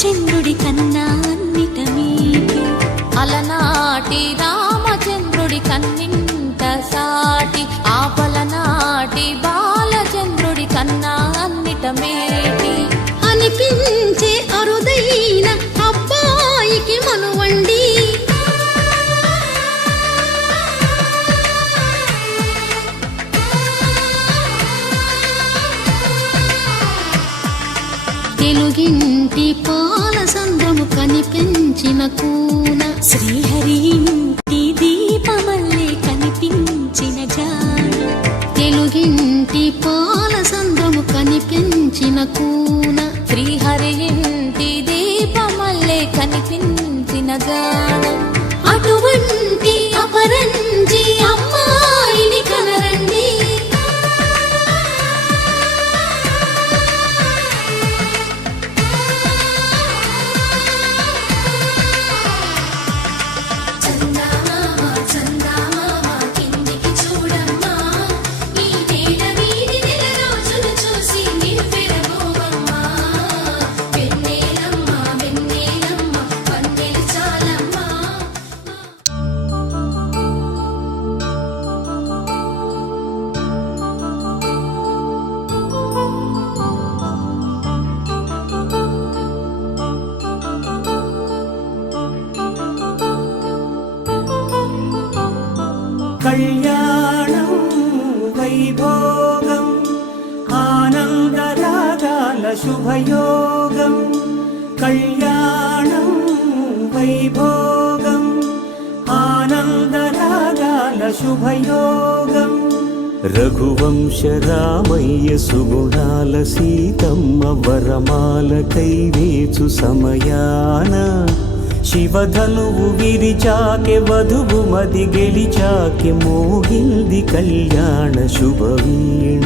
రామచంద్రుడి కన్నా అన్నిట మీటి అలనాటి రామచంద్రుడి కన్నింత సాటి ఆపలనాటి బాలచంద్రుడి కన్నా అన్నిట మేటి అనిపించే అరుదైన అబ్బాయికి మనువండి తెలుగింటి పాలసంద్రము కనిపించిన కూన శ్రీహరి ఇంటి దీపమల్లే కనిపించిన జాడ తెలుగింటి పాలసంద్రము కనిపించిన కూన శ్రీహరి ఇంటి దీపమల్లే కనిపించిన జాడ అటువంటి అపరంజి అమ్మాయిని కనరండి కళ్యాణం వైభోగం ఆనందరాగాల శుభయోగం కళ్యాణం వైభోగం ఆనందరాగాల శుభయోగం రఘువంశ రామయ్య సుగుణాల సీతమ్మ వరమాల కైవేచు సమయాన శివధనువు విరిచాకె వధువు మది గెలిచాకె మోగింది కళ్యాణ శుభవీణ